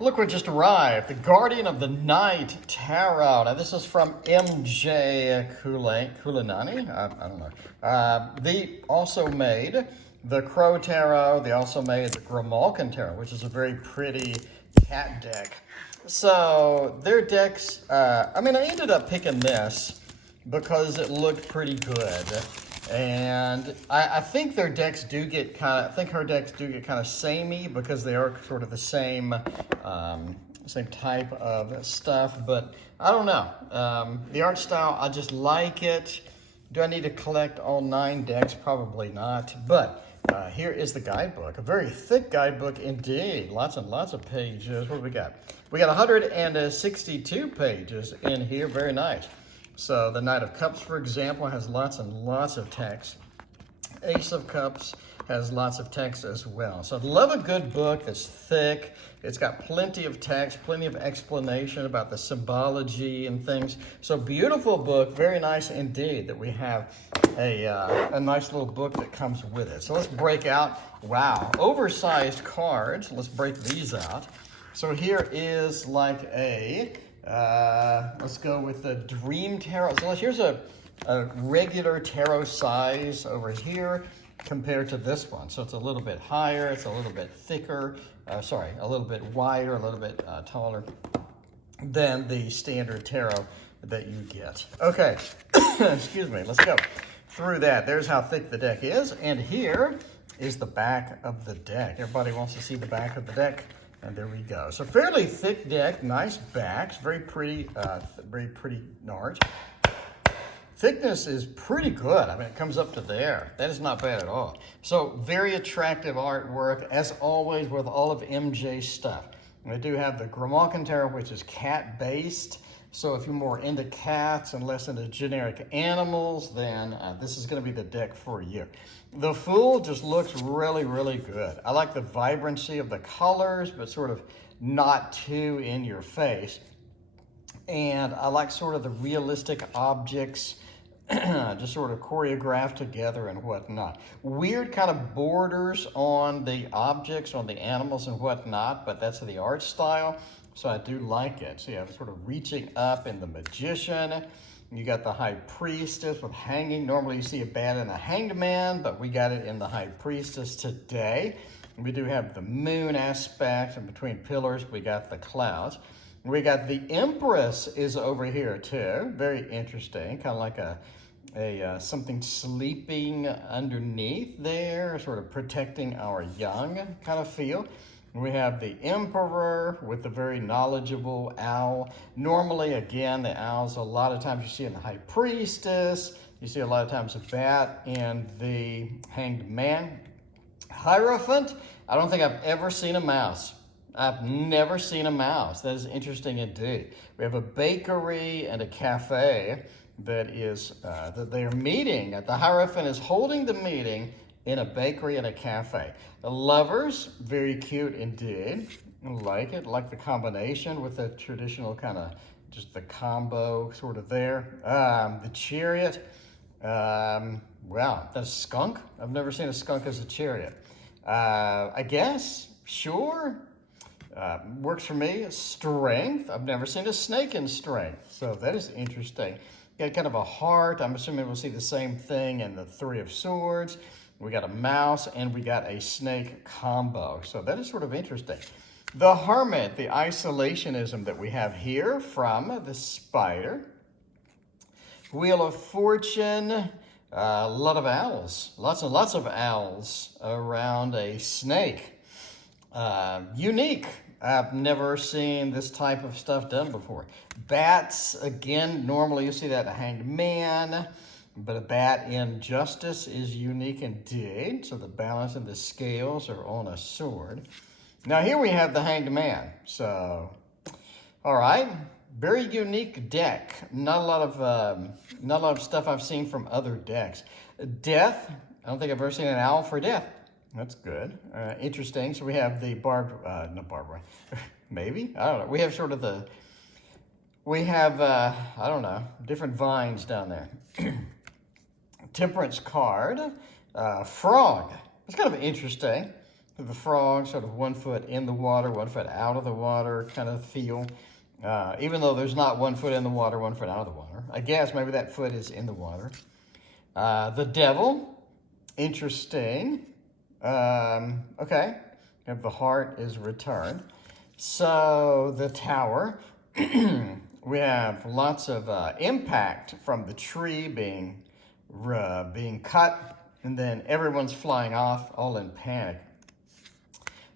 Look what just arrived, the Guardian of the Night Tarot. Now this is from MJ Kulanani, I don't know. They also made the Crow Tarot. They also made the Grimalkin Tarot, which is a very pretty cat deck. So their decks, I ended up picking this because it looked pretty good. And I think their decks do get her decks do get kind of samey because they are sort of the same type of stuff, but I don't know. The art style, I just like it. Do I need to collect all 9 decks? Probably not, but here is the guidebook. A very thick guidebook indeed. Lots and lots of pages. What do we got? We got 162 pages in here. Very nice. So the Knight of Cups, for example, has lots and lots of text. Ace of Cups has lots of text as well. So I love a good book that's thick. It's got plenty of text, plenty of explanation about the symbology and things. So beautiful book, very nice indeed that we have a nice little book that comes with it. So let's break out, wow, oversized cards. Let's break these out. So here is like a, let's go with the Dream Tarot. So here's a regular tarot size over here compared to this one. So it's a little bit higher, it's a little bit thicker, a little bit wider, a little bit taller than the standard tarot that you get. Okay, excuse me, let's go through that. There's how thick the deck is, and here is the back of the deck. Everybody wants to see the back of the deck. And there we go. So fairly thick deck, nice backs, very pretty large. Thickness is pretty good. I mean, it comes up to there. That is not bad at all. So very attractive artwork, as always with all of MJ's stuff. And they do have the Grimalkin Tarot, which is cat-based. So if you're more into cats and less into generic animals, then this is going to be the deck for you. The Fool just looks really, really good. I like the vibrancy of the colors, but sort of not too in your face. And I like sort of the realistic objects, just sort of choreographed together and whatnot. Weird kind of borders on the objects, on the animals and whatnot, but that's the art style. So I do like it. So you have sort of reaching up in the Magician. You got the High Priestess with hanging. Normally you see a bat and a hanged man, but we got it in the High Priestess today. We do have the moon aspect, and between pillars we got the clouds. We got the Empress is over here too. Very interesting, kind of like a something sleeping underneath there, sort of protecting our young kind of feel. We have the Emperor with the very knowledgeable owl. Normally, again, the owls, a lot of times you see in the High Priestess. You see a lot of times a bat in the Hanged Man. Hierophant, I don't think I've ever seen a mouse. I've never seen a mouse. That is interesting indeed. We have a bakery and a cafe that is, that they are meeting. The Hierophant is holding the meeting in a bakery and a cafe. The Lovers, very cute indeed. I like it, like the combination with the traditional kind of, just the combo sort of there. The Chariot, wow, that's a skunk? I've never seen a skunk as a chariot. I guess, sure, works for me. Strength, I've never seen a snake in strength, so that is interesting. Got kind of a heart. I'm assuming we'll see the same thing in the Three of Swords. We got a mouse and we got a snake combo. So that is sort of interesting. The Hermit, the isolationism that we have here from the Spider. Wheel of Fortune, a lot of owls. Lots and lots of owls around a snake. Unique. I've never seen this type of stuff done before. Bats, again, normally you see that in a Hanged Man. But a bat in Justice is unique indeed. So the balance and the scales are on a sword. Now here we have the Hanged Man. So, all right, very unique deck. Not a lot of stuff I've seen from other decks. Death. I don't think I've ever seen an owl for death. That's good. Interesting. So we have the maybe? I don't know. We have sort of the, I don't know, different vines down there. Temperance card. Frog. It's kind of interesting. The frog, sort of 1 foot in the water, 1 foot out of the water kind of feel. Even though there's not 1 foot in the water, 1 foot out of the water. I guess maybe that foot is in the water. The devil, interesting. Okay, if the heart is returned. So the tower, we have lots of impact from the tree being cut, and then everyone's flying off, all in panic.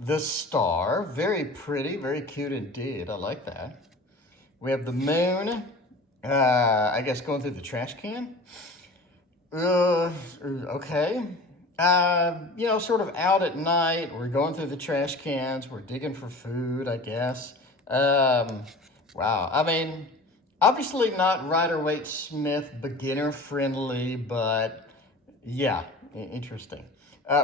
The star, very pretty, very cute indeed. I like that. We have the moon, I guess going through the trash can. Okay. You know, sort of out at night. We're going through the trash cans. We're digging for food, I guess. Wow. I mean, obviously not Rider-Waite-Smith beginner friendly, but yeah, interesting.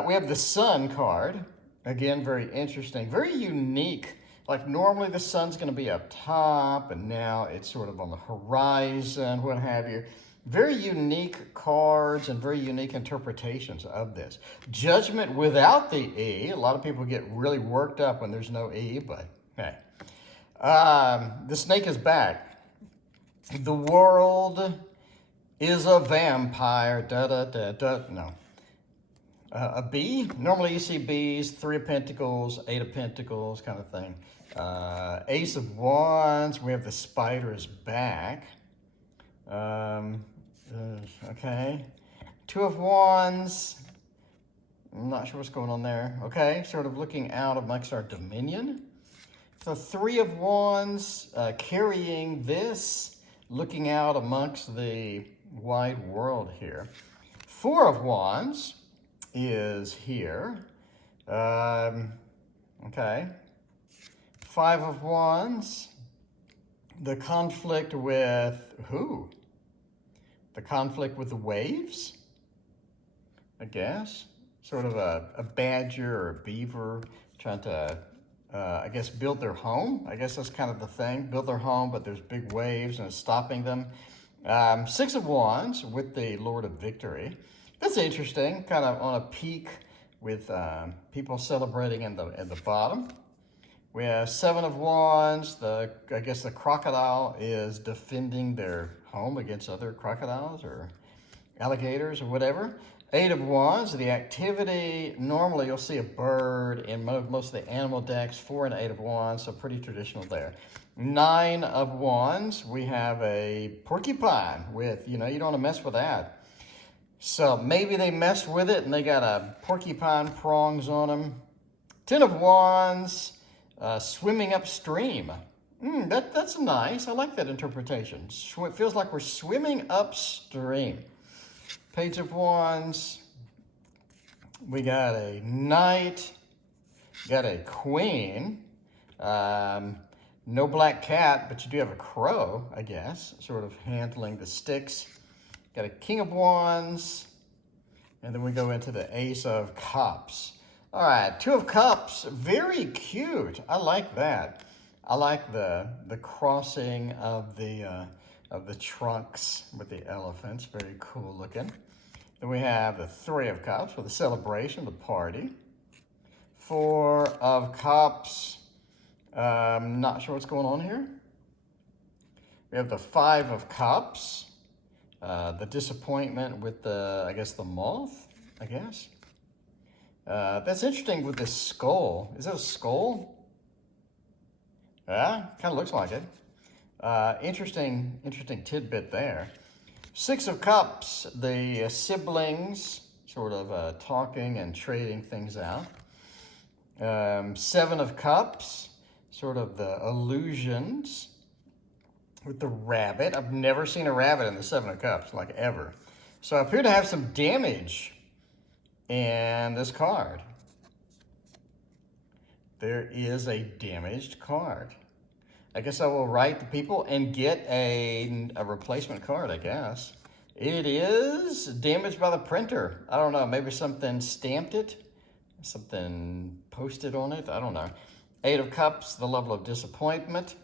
We have the sun card. Again, very interesting, very unique. Like normally the sun's gonna be up top and now it's sort of on the horizon, what have you. Very unique cards and very unique interpretations of this. Judgment without the E. A lot of people get really worked up when there's no E, but hey. The snake is back. The world is a vampire, no. A bee, normally you see bees, 3 of pentacles, 8 of pentacles kind of thing. Ace of wands, we have the spider is back. Okay. 2 of wands, I'm not sure what's going on there. Okay, sort of looking out amongst our dominion. The 3 of wands, carrying this, looking out amongst the wide world here. 4 of wands is here. Okay. 5 of wands. The conflict with who? The conflict with the waves, I guess. Sort of a badger or a beaver trying to, I guess, build their home. I guess that's kind of the thing. Build their home, but there's big waves and it's stopping them. 6 of wands with the Lord of Victory. That's interesting, kind of on a peak with people celebrating in the bottom. We have 7 of wands. I guess the crocodile is defending their home against other crocodiles or alligators or whatever. 8 of wands, the activity, normally you'll see a bird in most of the animal decks, 4 and 8 of wands, so pretty traditional there. 9 of wands, we have a porcupine with, you know, you don't want to mess with that. So maybe they messed with it and they got a porcupine prongs on them. 10 of wands, swimming upstream. That's nice. I like that interpretation. It feels like we're swimming upstream. Page of wands. We got a knight. Got a queen. No black cat, but you do have a crow, I guess, sort of handling the sticks. Got a king of wands. And then we go into the ace of cups. All right, 2 of cups, very cute. I like that. I like the crossing of the trunks with the elephants. Very cool looking. Then we have the 3 of cups with the celebration, the party. 4 of cups. Not sure what's going on here. We have the 5 of cups. The disappointment with the, I guess, the moth, I guess. That's interesting with this skull. Is that a skull? Yeah, kind of looks like it. Interesting tidbit there. 6 of cups, the siblings sort of talking and trading things out. 7 of cups, sort of the illusions with the rabbit. I've never seen a rabbit in the 7 of cups, like ever. So I appear to have some damage in this card. There is a damaged card. I guess I will write the people and get a replacement card, I guess. It is damaged by the printer. I don't know, maybe something stamped it, something posted on it, I don't know. 8 of cups, the level of disappointment.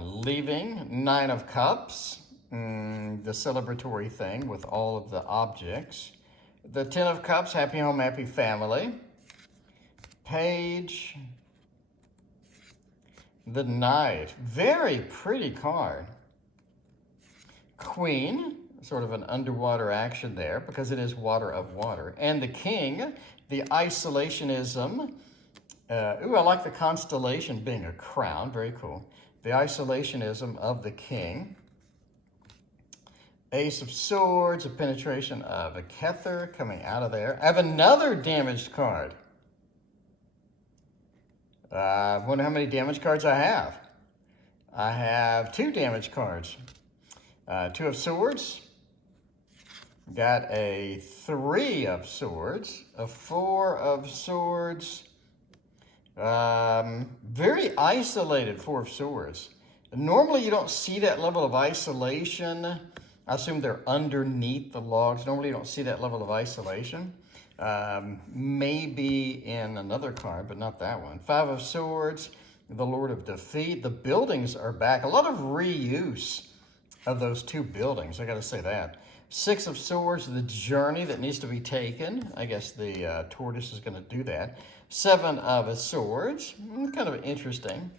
Leaving. 9 of cups, the celebratory thing with all of the objects. The 10 of cups, happy home, happy family. Page. The Knight. Very pretty card. Queen. Sort of an underwater action there because it is water of water. And the King. The isolationism. Ooh, I like the constellation being a crown. Very cool. The isolationism of the King. Ace of Swords, a penetration of a Kether coming out of there. I have another damaged card. I wonder how many damage cards I have. I have 2 damage cards. 2 of Swords. Got a 3 of Swords. A 4 of Swords. Very isolated 4 of Swords. Normally you don't see that level of isolation. I assume they're underneath the logs. Normally you don't see that level of isolation. Maybe in another card, but not that one. 5 of Swords, the Lord of Defeat. The buildings are back. A lot of reuse of those 2 buildings, I gotta say that. 6 of Swords, the journey that needs to be taken. I guess the tortoise is gonna do that. 7 of Swords, kind of interesting.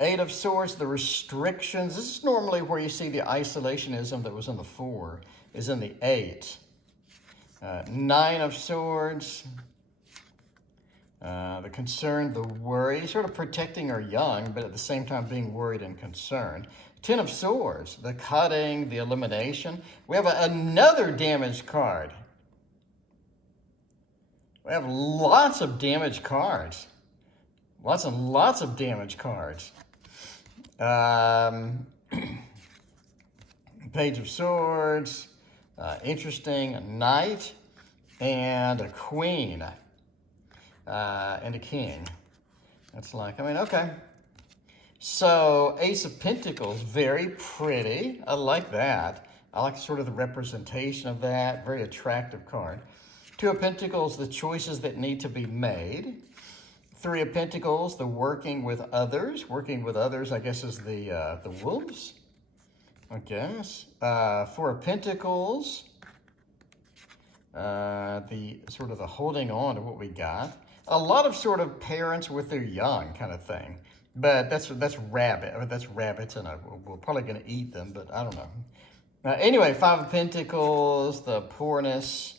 8 of Swords, the restrictions. This is normally where you see the isolationism that was in the 4, is in the 8. 9 of Swords, the concern, the worry, sort of protecting our young, but at the same time being worried and concerned. 10 of Swords, the cutting, the elimination. We have another damage card. We have lots of damage cards. Lots and lots of damage cards. Page of Swords, interesting, a Knight, and a Queen, and a King. That's like, I mean, okay. So, Ace of Pentacles, very pretty. I like that. I like sort of the representation of that. Very attractive card. 2 of Pentacles, the choices that need to be made. 3 of Pentacles, the working with others. Working with others, I guess, is the wolves, I guess. 4 of Pentacles, the sort of the holding on to what we got. A lot of sort of parents with their young kind of thing. But that's rabbit. I mean, that's rabbits, and we're probably going to eat them, but I don't know. Anyway, 5 of Pentacles, the poorness.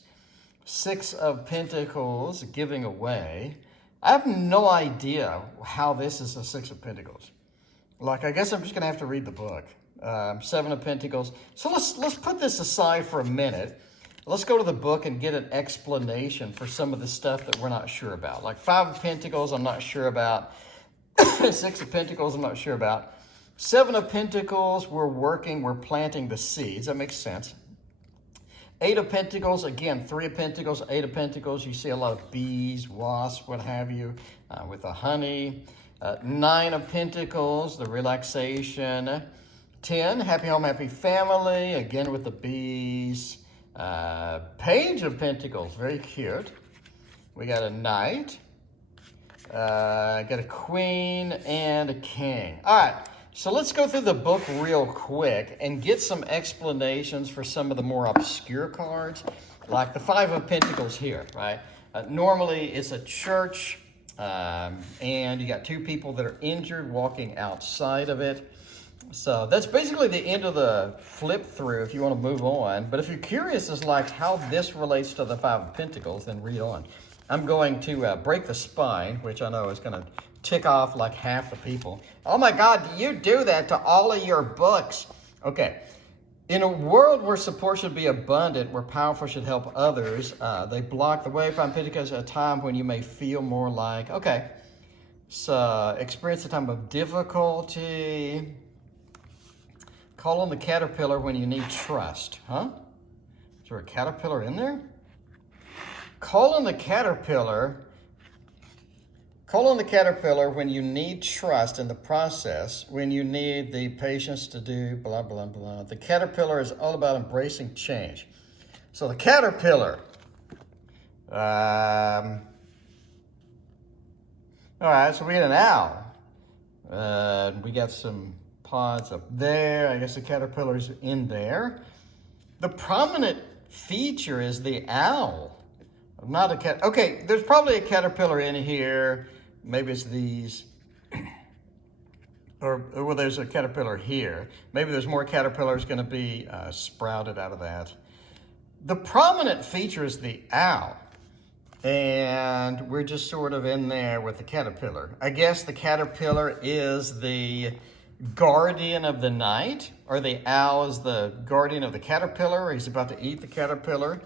6 of Pentacles, giving away. I have no idea how this is a 6 of Pentacles. Like, I guess I'm just going to have to read the book. 7 of Pentacles. So let's put this aside for a minute. Let's go to the book and get an explanation for some of the stuff that we're not sure about. Like 5 of Pentacles, I'm not sure about. 6 of Pentacles, I'm not sure about. 7 of Pentacles, we're planting the seeds. That makes sense. 8 of Pentacles, again, 3 of Pentacles, 8 of Pentacles. You see a lot of bees, wasps, what have you, with the honey. 9 of Pentacles, the relaxation. 10, happy home, happy family, again with the bees. Page of Pentacles, very cute. We got a Knight. Got a Queen and a King. All right. So let's go through the book real quick and get some explanations for some of the more obscure cards, like the 5 of Pentacles here, right? Normally it's a church, and you got 2 people that are injured walking outside of it. So that's basically the end of the flip through if you want to move on. But if you're curious as like how this relates to the 5 of Pentacles, then read on. I'm going to break the spine, which I know is going to tick off like half the people. Oh my God, do you do that to all of your books? Okay. In a world where support should be abundant, where powerful should help others, they block the way. 5 Pentacles at a time when you may feel more like, okay. So experience a time of difficulty. Call on the caterpillar when you need trust. Huh? Is there a caterpillar in there? Call on the caterpillar. Call on the caterpillar when you need trust in the process, when you need the patience to do blah, blah, blah. The caterpillar is all about embracing change. So the caterpillar. All right, so we got an owl. We got some pods up there. I guess the caterpillar's in there. The prominent feature is the owl. Not a cat. Okay, there's probably a caterpillar in here. Maybe it's these. Or, well, there's a caterpillar here. Maybe there's more caterpillars going to be sprouted out of that. The prominent feature is the owl. And we're just sort of in there with the caterpillar. I guess the caterpillar is the guardian of the night, or the owl is the guardian of the caterpillar, or he's about to eat the caterpillar.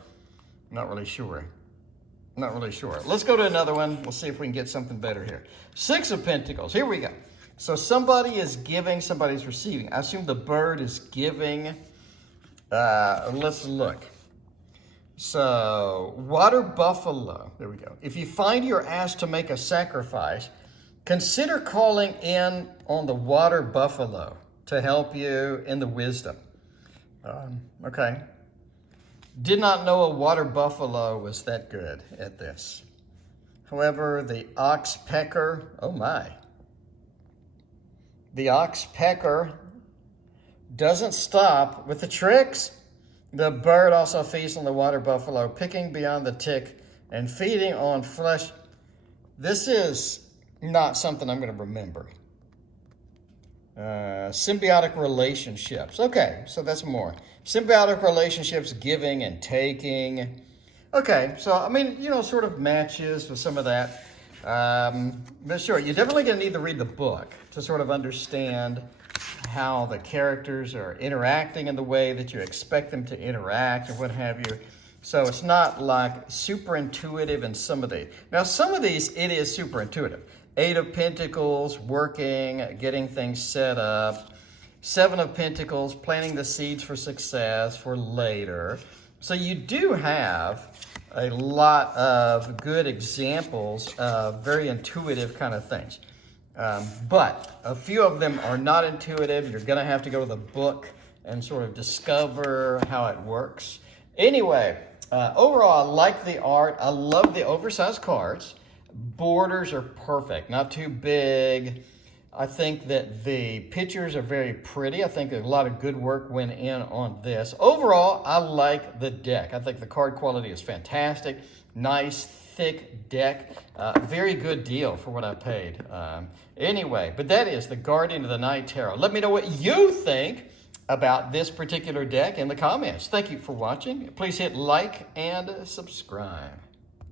Not really sure. Not really sure. Let's go to another one. We'll see if we can get something better here. 6 of Pentacles. Here we go. So somebody is giving, somebody's receiving. I assume the bird is giving. Let's look. So, water buffalo. There we go. If you find you're asked to make a sacrifice, consider calling in on the water buffalo to help you in the wisdom. Okay. Did not know a water buffalo was that good at this. However, the oxpecker, oh my. The oxpecker doesn't stop with the tricks. The bird also feasts on the water buffalo, picking beyond the tick and feeding on flesh. This is not something I'm going to remember. Symbiotic relationships. Okay, so that's more. Symbiotic relationships, giving and taking. Okay, so, I mean, you know, sort of matches with some of that. But sure, you're definitely going to need to read the book to sort of understand how the characters are interacting in the way that you expect them to interact or what have you. So it's not like super intuitive in some of these. Now, some of these, it is super intuitive. 8 of Pentacles, working, getting things set up. 7 of Pentacles, planting the seeds for success for later. So you do have a lot of good examples of very intuitive kind of things. But a few of them are not intuitive. You're going to have to go to the book and sort of discover how it works. Anyway, overall, I like the art. I love the oversized cards. Borders are perfect, not too big. I think that the pictures are very pretty. I think a lot of good work went in on this. Overall, I like the deck. I think the card quality is fantastic. Nice, thick deck. Very good deal for what I paid. Anyway, but that is the Guardian of the Night Tarot. Let me know what you think about this particular deck in the comments. Thank you for watching. Please hit like and subscribe.